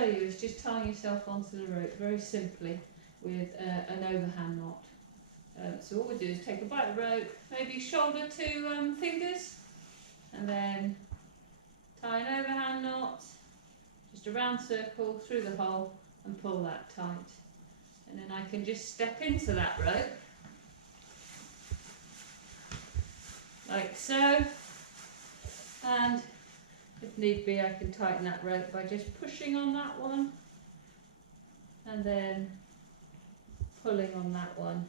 show you is just tying yourself onto the rope very simply with an overhand knot. So what we do is take a bite of rope, maybe shoulder to fingers, and then tie an overhand knot, just a round circle through the hole and pull that tight. And then I can just step into that rope, like so, and if need be I can tighten that rope by just pushing on that one and then pulling on that one.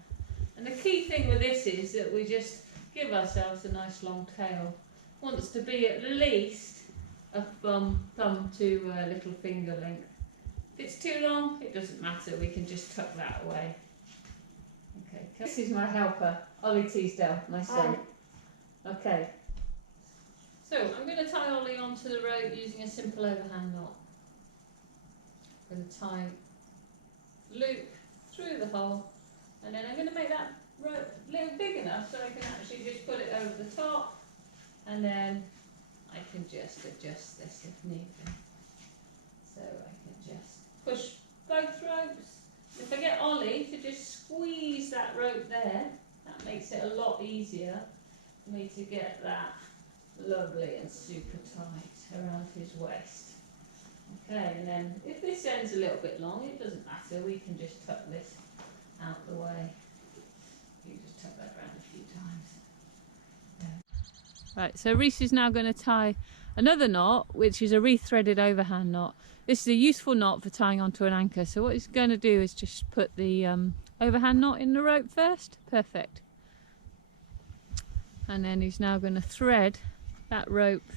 And the key thing with this is that we just give ourselves a nice long tail. Wants to be at least a thumb to little finger length. If it's too long, it doesn't matter, we can just tuck that away. Okay, this is my helper, Ollie Teasdale, my son. Okay, so I'm going to tie Ollie onto the rope using a simple overhand knot. I'm going to tie loop through the hole, and then I'm going to make that rope a little big enough so I can actually just put it over the top, and then I can just adjust this if need be. So I can just push both ropes. If I get Ollie to just squeeze that rope there, that makes it a lot easier for me to get that lovely and super tight around his waist. Okay, and then if this end's a little bit long, it doesn't matter, we can just tuck this out the way. You just tuck that around a few times. Yeah. Right, so Reese is now going to tie another knot, which is a rethreaded overhand knot. This is a useful knot for tying onto an anchor. So what he's going to do is just put the overhand knot in the rope first. Perfect. And then he's now going to thread that rope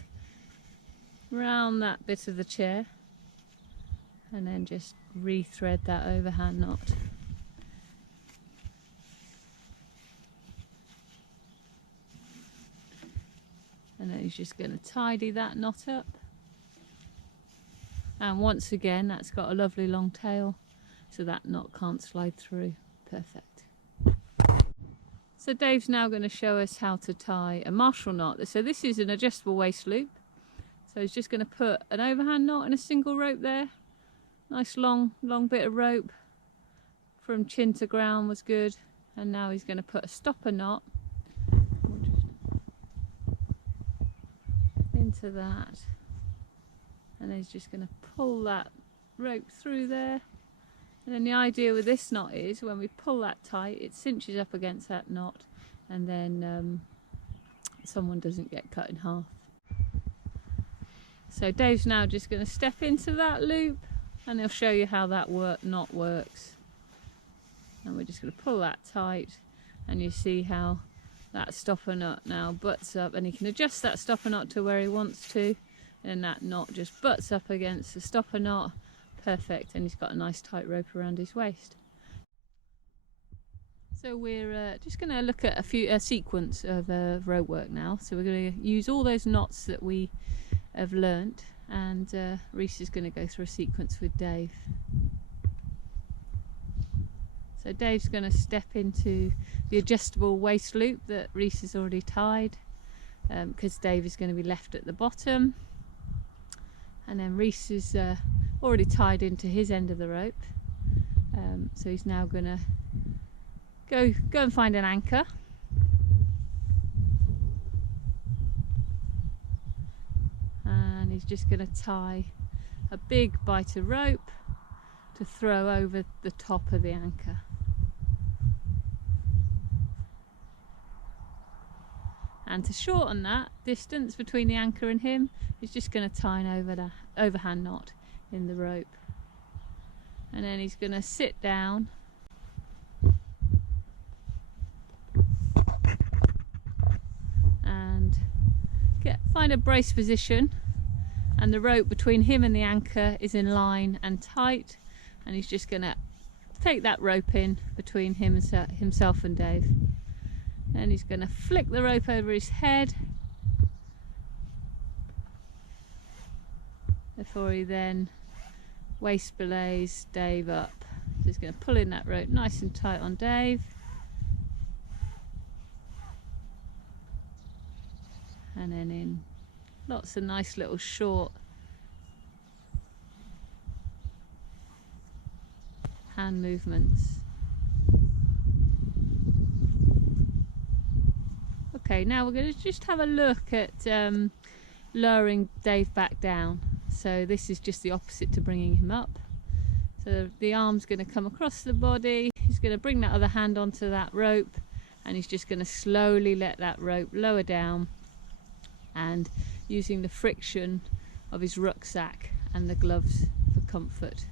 round that bit of the chair and then just rethread that overhand knot. And then he's just going to tidy that knot up. And once again, that's got a lovely long tail, so that knot can't slide through. Perfect. So Dave's now going to show us how to tie a Marshall knot. So this is an adjustable waist loop. So he's just going to put an overhand knot in a single rope there. Nice long bit of rope from chin to ground was good. And now he's going to put a stopper knot into that. And then he's just going to pull that rope through there. And then the idea with this knot is when we pull that tight, it cinches up against that knot, and then someone doesn't get cut in half. So Dave's now just going to step into that loop and he'll show you how that knot works. And we're just going to pull that tight, and you see how that stopper knot now butts up, and he can adjust that stopper knot to where he wants to. And that knot just butts up against the stopper knot. Perfect, and he's got a nice tight rope around his waist. So we're just going to look at a sequence of rope work now. So we're going to use all those knots that we have learnt, and Reese is going to go through a sequence with Dave. So Dave's going to step into the adjustable waist loop that Reese has already tied, because Dave is going to be left at the bottom. And then Reese is already tied into his end of the rope, so he's now going to go and find an anchor. And he's just going to tie a big bite of rope to throw over the top of the anchor. And to shorten that distance between the anchor and him, he's just going to tie an overhand knot in the rope. And then he's going to sit down and find a brace position, and the rope between him and the anchor is in line and tight, and he's just going to take that rope in between himself and Dave. Then he's going to flick the rope over his head before he then waist belays Dave up. So he's going to pull in that rope nice and tight on Dave. And then in lots of nice little short hand movements. Okay, now we're going to just have a look at lowering Dave back down. So this is just the opposite to bringing him up. So the arm's going to come across the body, he's going to bring that other hand onto that rope, and he's just going to slowly let that rope lower down, and using the friction of his rucksack and the gloves for comfort.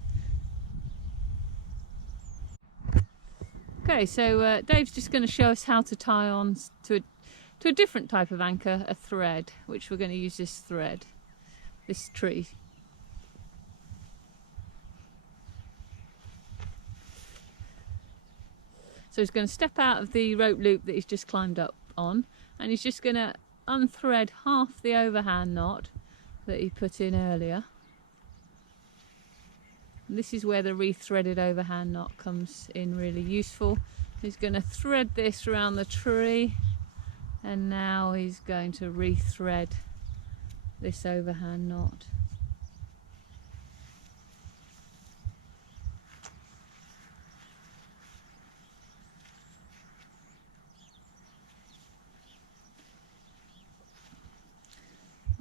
Okay, so Dave's just going to show us how to tie on to a different type of anchor, a thread, which we're going to use this thread, this tree. So he's going to step out of the rope loop that he's just climbed up on, and he's just going to unthread half the overhand knot that he put in earlier. And this is where the rethreaded overhand knot comes in really useful. He's going to thread this around the tree, and now he's going to rethread this overhand knot.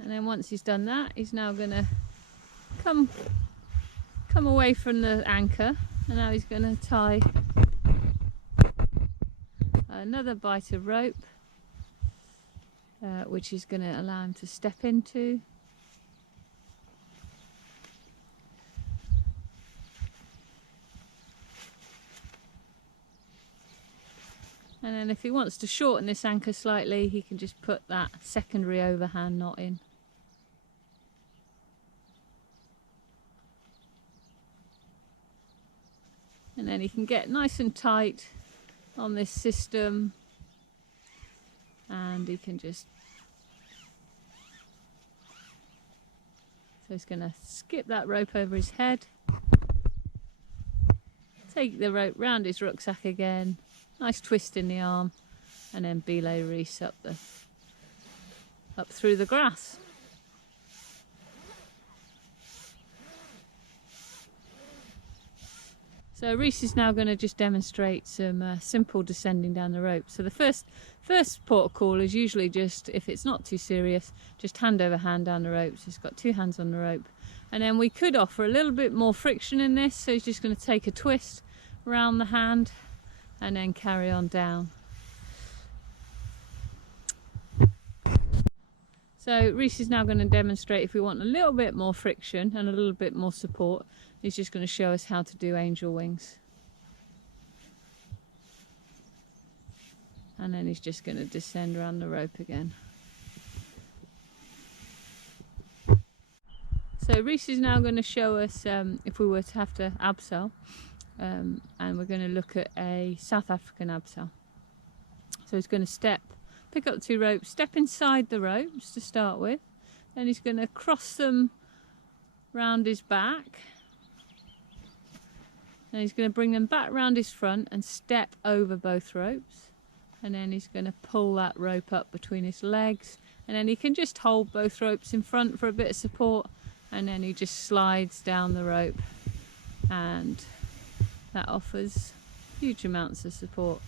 And then once he's done that, he's now going to come away from the anchor, and now he's going to tie another bite of rope, which is going to allow him to step into. And then if he wants to shorten this anchor slightly, he can just put that secondary overhand knot in. And then he can get nice and tight on this system, and he can just, so he's going to skip that rope over his head, take the rope round his rucksack again, nice twist in the arm, and then belay Reese up through the grass. So Reese is now going to just demonstrate some simple descending down the rope. So the first port of call is usually just, if it's not too serious, just hand over hand down the rope. So he's got two hands on the rope. And then we could offer a little bit more friction in this, so he's just going to take a twist around the hand and then carry on down. So Reese is now going to demonstrate, if we want a little bit more friction and a little bit more support, he's just going to show us how to do angel wings. And then he's just going to descend around the rope again. So Reese is now going to show us if we were to have to abseil, and we're going to look at a South African abseil. So he's going to pick up two ropes, step inside the ropes to start with, then he's going to cross them round his back, and he's going to bring them back round his front and step over both ropes, and then he's going to pull that rope up between his legs, and then he can just hold both ropes in front for a bit of support, and then he just slides down the rope, and that offers huge amounts of support.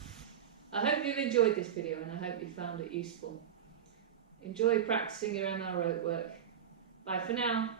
I hope you've enjoyed this video, and I hope you found it useful. Enjoy practicing your ML rope work. Bye for now.